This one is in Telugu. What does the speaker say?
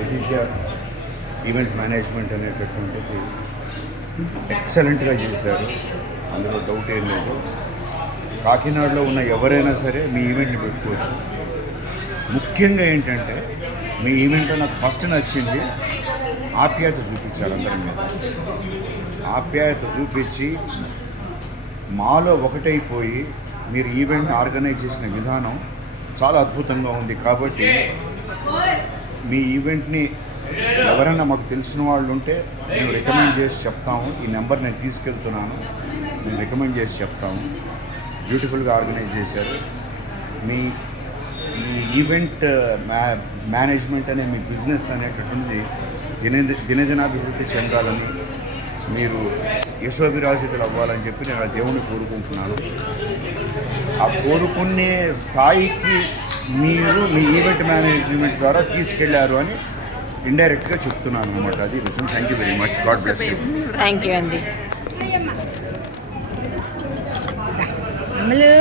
యతిక ఈవెంట్ మేనేజ్మెంట్ అనేటటువంటిది ఎక్సలెంట్గా చేశారు, అందులో డౌట్ ఏం లేదు. కాకినాడలో ఉన్న ఎవరైనా సరే మీ ఈవెంట్ని పెట్టుకోవచ్చు. ముఖ్యంగా ఏంటంటే మీ ఈవెంట్లో నాకు ఫస్ట్ నచ్చింది ఆప్యాయత చూపించారు అందరి మీద. ఆప్యాయత చూపించి మాలో ఒకటైపోయి మీరు ఈవెంట్ ఆర్గనైజ్ చేసిన విధానం చాలా అద్భుతంగా ఉంది. కాబట్టి మీ ఈవెంట్ని ఎవరైనా మాకు తెలిసిన వాళ్ళు ఉంటే మేము రికమెండ్ చేసి చెప్తాము. ఈ నెంబర్ నేను తీసుకెళ్తున్నాను, మేము రికమెండ్ చేసి చెప్తాము. బ్యూటిఫుల్గా ఆర్గనైజ్ చేశారు. మీ ఈవెంట్ మేనేజ్మెంట్ అనే మీ బిజినెస్ అనేటటువంటిది దినదినాభివృద్ధి చెందాలని, మీరు యశోభిరాజితులు అవ్వాలని చెప్పి నేను ఆ దేవుని కోరుకుంటున్నాను. ఆ కోరుకునే స్థాయికి మీరు మీ ఈవెంట్ మేనేజ్మెంట్ ద్వారా తీసుకెళ్లారు అని ఇండైరెక్ట్గా చెప్తున్నాను అనమాట. అది విషయం. Thank you very much. God bless you. Thank you అండి. అమలు